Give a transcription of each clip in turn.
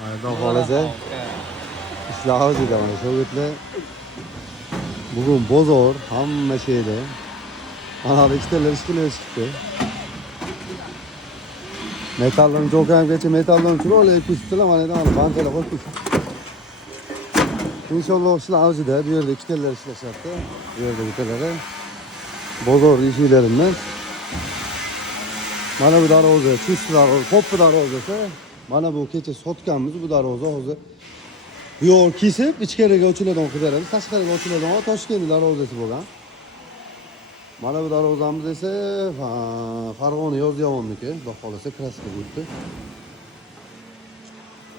Xudo xolasa ishlar o'zida mana shu yerda bugun bozor hamma şeyda. Mana bu ikkitalar ish qilyapti. Metallarni jo'kamgacha metallarni chiroyli ko'rsatdilar mana endi bankalar qo'yib qo'yishdi. İnşallah ishlar o'zida bu yerda ikkitalar ishlashyapti. Bu yerda bittalari bozor ishlaridan. Mana bu darvoza, chust darvoza, to'ppi darvozasi. Mana bu kecha sotganmiz bu darvoza hozir. Bu yo'l kesib, ichkariga ochiladigan qilib tashqariga ochiladigan Toshkent darvozasi bo'lgan. Mana bu darvozamiz esa Farg'ona Yozyovonniki, xudo xolasa kraska o'tdi.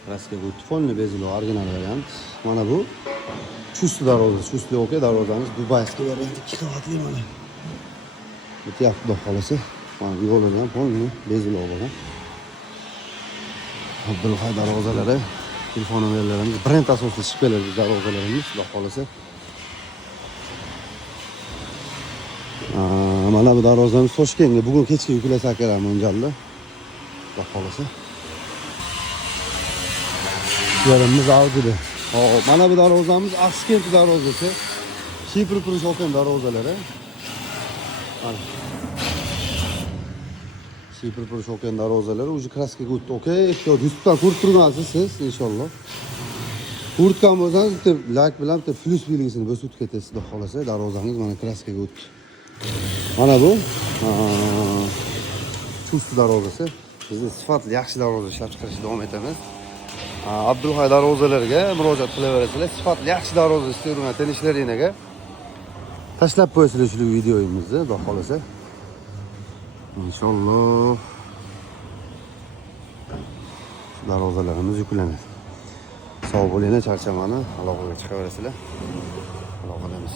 Kraska o'tdi, fonli bezili original variant. Mana bu chust darvoza, chust yo'q darvozamiz Dubayskiy variant 2 qavatli mana. Bityapti xudo xolasa. Mana bu yo'lni ham fonli bezili bo'lgan. Abdulhay darvozalari, telefon nomerlarimiz, brend asosli shipkalar darvozalarimiz, xudo xolasa. Mana bu darvozamiz Toshkentga bugun kechga yuklasak kerak mo'ljalda. Xudo xolasa. Yerimiz avjida. Hop, mana bu darvozamiz Askent darvozasi. Shipr qurish olgan darvozalari. Mana. Shipr qurish olgan darvozalari уже kraskaga o'tdi. Okey, ehtiyot YouTube'dan ko'rib turgansiz siz inshaalloh. Ko'rgan bo'lsangiz bitta like bilan bitta plus belgisini bosib ketasiz, xudo xolasa. Darvozangiz mana kraskaga o'tdi. Mana bu chust darvozasi. Biz sifatli yaxshi darvoza ishlab chiqarishda davom etamiz. Abdulhay darvozalariga murojaat qilaverasizlar. Sifatli yaxshi darvoza istagan tanishlaringizga tashlab qo'yasizlar shu videomizni, xudo xolasa. İnşallah darvozalarimiz yuklanadi. Sog' bo'linglar, charchamani aloqaga chiqaverasizlar. Aloqadamiz.